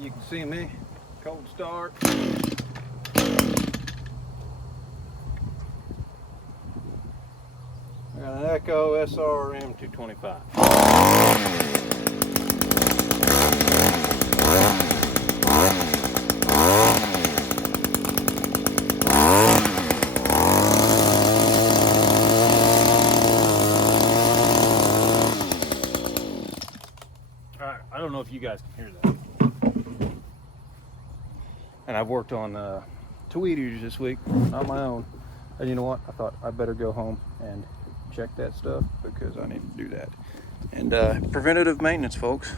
you can see me. Cold start. I got an Echo SRM 225. Alright, I don't know if you guys can hear that. And I've worked on two weed eaters this week on my own. And you know what? I thought I better go home and check that stuff because I need to do that. And preventative maintenance, folks.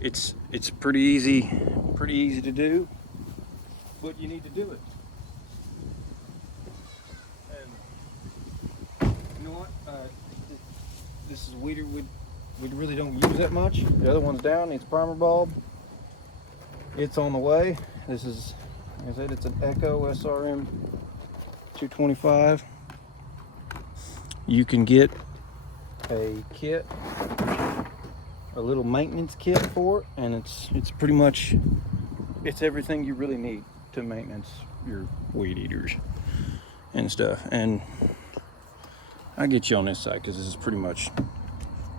It's pretty easy to do, but you need to do it. And you know what? This is a weeder we really don't use that much. The other one's down. It's primer bulb. It's on the way. This is, like I said, it's an Echo SRM 225. You can get a kit, a little maintenance kit for it, and it's pretty much, it's everything you really need to maintenance your weed eaters and stuff. And I'll get you on this side because this is pretty much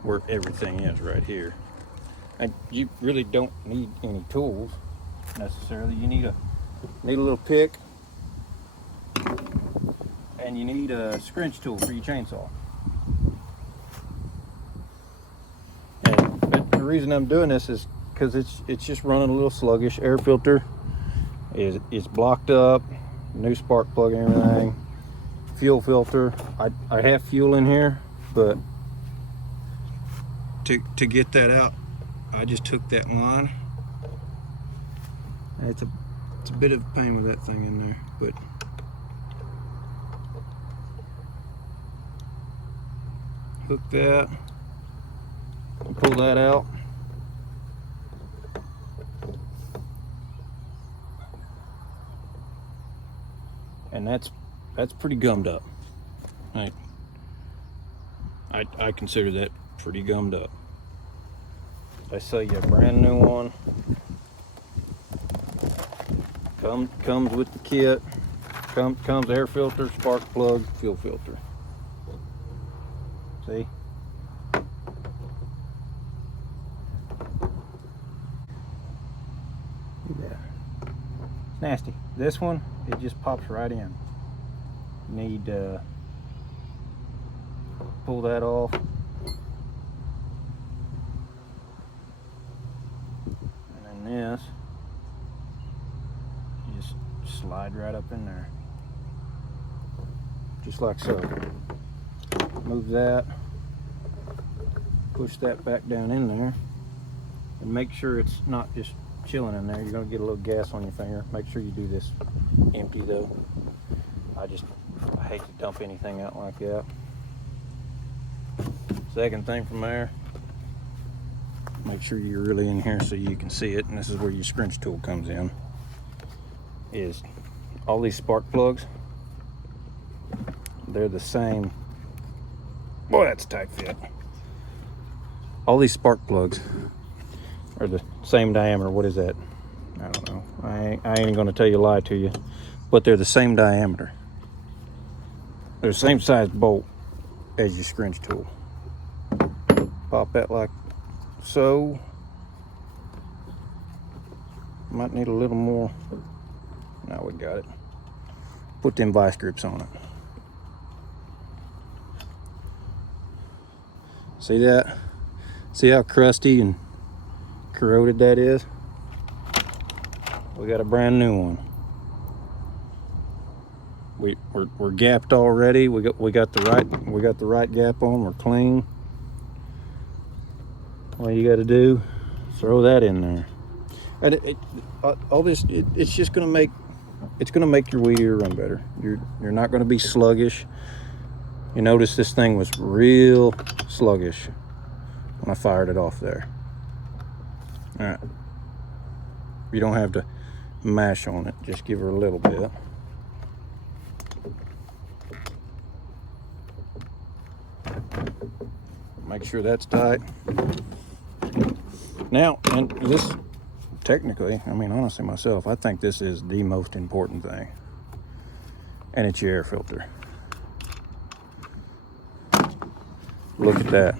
where everything is right here. And you really don't need any tools necessarily. You need a little pick, and you need a scrunch tool for your chainsaw. And the reason I'm doing this is because it's just running a little sluggish. Air filter is blocked up, new spark plug and everything. Fuel filter, I have fuel in here, but to get that out, I just took that line. And it's a bit of a pain with that thing in there, but hook that and pull that out. And that's pretty gummed up. I consider that pretty gummed up. I sell you a brand new one. Comes with the kit. Comes air filter, spark plug, fuel filter. See? Yeah. It's nasty. This one, it just pops right in. You need to pull that off. And then this, you just slide right up in there. Just like so. Move that, push that back down in there, and make sure it's not just chilling in there. You're gonna get a little gas on your finger. Make sure you do this empty though. I hate to dump anything out like that. Second thing from there, make sure you're really in here so you can see it, and this is where your scrunch tool comes in, is all these spark plugs, they're the same. Boy, that's a tight fit. All these spark plugs are the same diameter. What is that? I don't know. I ain't gonna tell you a lie to you, but they're the same diameter. They're the same size bolt as your scrunch tool. Pop that like so. Might need a little more. Now we got it. Put them vice grips on it. See that? See how crusty and corroded that is? We got a brand new one. We're gapped already. We got the right gap on. We're clean. All you got to do, throw that in there, and all this it's just gonna make your weed eater run better. You're not gonna be sluggish. You notice this thing was real sluggish when I fired it off there. All right, you don't have to mash on it. Just give her a little bit. Make sure that's tight. Now, and this, technically, I mean, honestly myself, I think this is the most important thing. And it's your air filter. Look at that.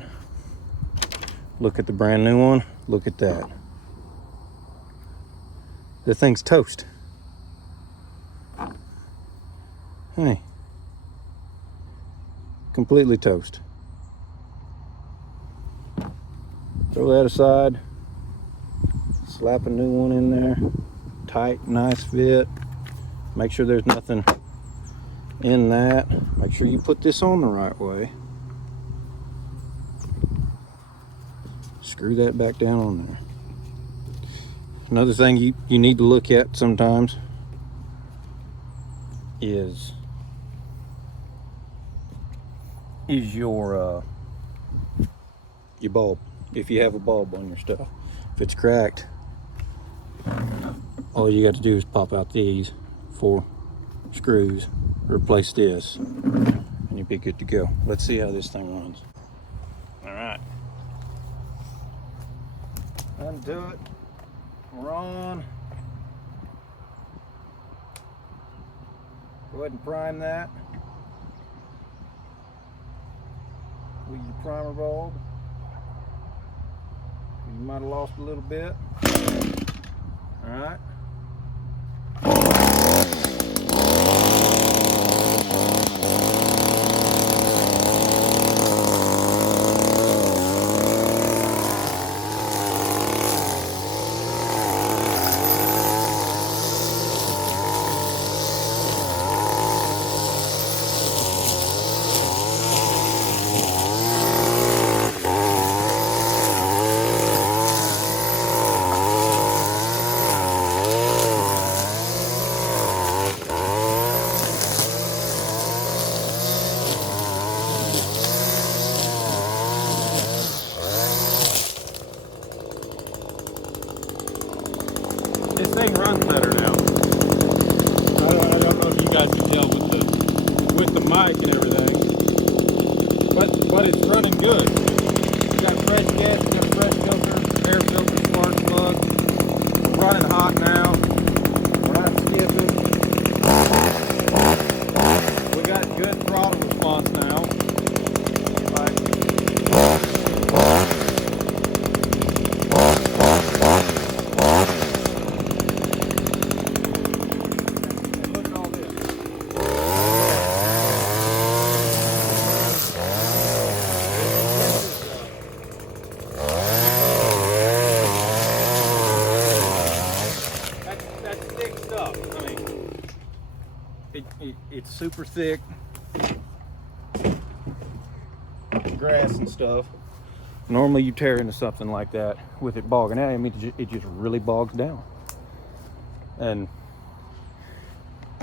Look at the brand new one. Look at that. The thing's toast. Hey. Completely toast. Throw that aside. Slap a new one in there. Tight, nice fit. Make sure there's nothing in that. Make sure you put this on the right way. Screw that back down on there. Another thing you need to look at sometimes is your bulb. If you have a bulb on your stuff, if it's cracked, all you got to do is pop out these 4 screws, replace this, and you'll be good to go. Let's see how this thing runs. All right, undo it. We're on. Go ahead and prime that with your primer bulb. You might have lost a little bit. All right. This thing runs better now. I don't know if you guys can tell with the mic and everything, but it's running good. We got fresh gas, we got fresh filter, air filter, spark plug. We're running hot now. We're not skipping. We got good throttle response now. It's super thick grass and stuff. Normally you tear into something like that with it bogging out. I mean, it just really bogs down. And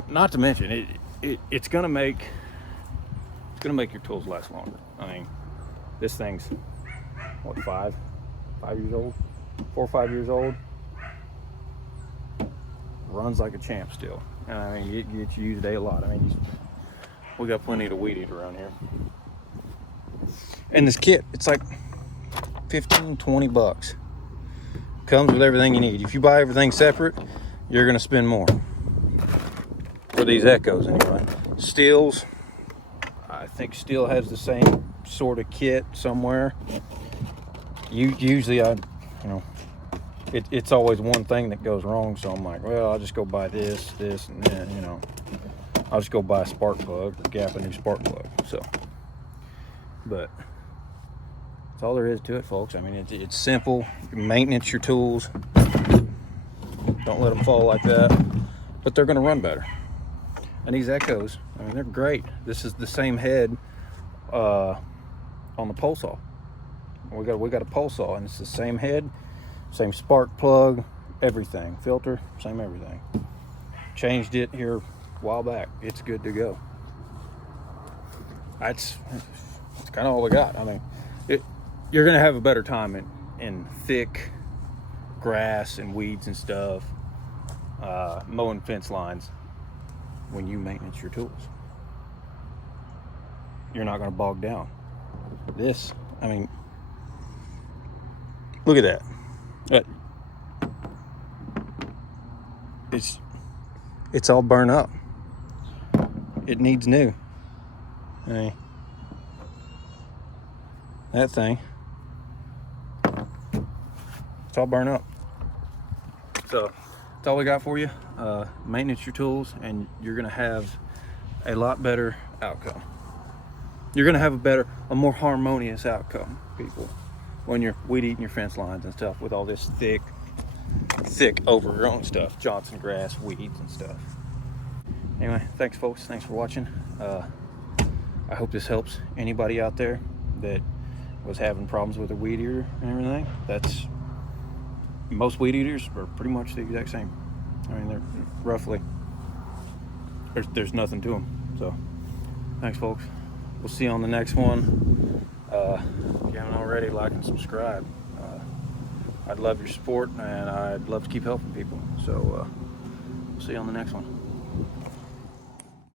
not to mention it's gonna make your tools last longer. I mean, this thing's what, 5 years old, 4 or 5 years old. Runs like a champ still. And I mean, it gets used a lot. I mean, we got plenty to weed eat around here. And this kit, it's like 15-20 bucks. Comes with everything you need. If you buy everything separate, you're gonna spend more. For these Echoes anyway. Steels, I think Steel has the same sort of kit somewhere. Usually it's always one thing that goes wrong, so I'm like, well, I'll just go buy this, and then, I'll just go buy a spark plug or gap a new spark plug. So, but that's all there is to it, folks. I mean, it's simple. You maintenance your tools. Don't let them fall like that, but they're gonna run better. And these Echoes, I mean, they're great. This is the same head on the pole saw. We got a pole saw, and it's the same head. Same spark plug, everything. Filter, same everything. Changed it here a while back. It's good to go. That's kind of all we got. I mean, you're going to have a better time in thick grass and weeds and stuff, mowing fence lines when you maintenance your tools. You're not going to bog down. This, I mean, look at that. But it's all burnt up. It needs new. Hey, that thing, it's all burnt up. So that's all we got for you. Maintenance your tools and you're gonna have a lot better outcome. You're gonna have a more harmonious outcome, people, when you're weed eating your fence lines and stuff with all this thick overgrown stuff, Johnson grass, weeds and stuff. Anyway, thanks folks, thanks for watching. I hope this helps anybody out there that was having problems with a weed eater and everything. Most weed eaters are pretty much the exact same. I mean, they're roughly, there's nothing to them. So thanks folks, we'll see you on the next one. If you haven't already, like and subscribe. I'd love your support and I'd love to keep helping people. So we'll see you on the next one.